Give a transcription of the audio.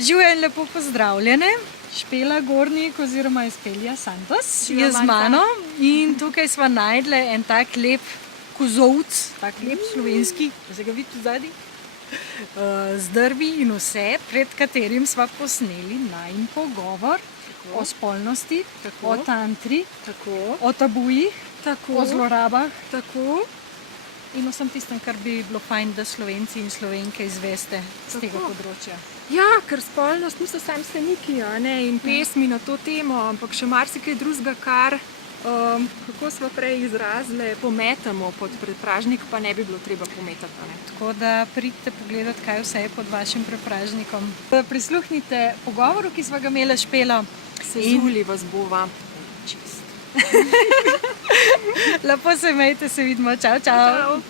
Živijo in lepo pozdravljene. Špela Gornik oziroma Espelija Santos je z mano in tukaj sva najdle en tak lep kozovc, tak lep slovenski, se ga vidi zadaj, z drvi in vse, pred katerim sva posneli najin pogovor o spolnosti, o tantri, o tabujih, o zlorabah in vsem tistem, kar bi bilo fajn, da Slovenci in Slovenke izveste z tega področja. Ja, ker spolnost niso samo sceniki, in pesmi na to temo, ampak še marsikaj drugega, kar, kako smo prej izrazili, pometamo pod predpražnik, pa ne bi bilo treba pometati. Tako da pridite pogledati, kaj vse je pod vašim predpražnikom. Prisluhnite pogovoru, ki sva ga imela s Špelo. Sezuli vas bova. Lepo se imejte, se vidimo. Čau, čau.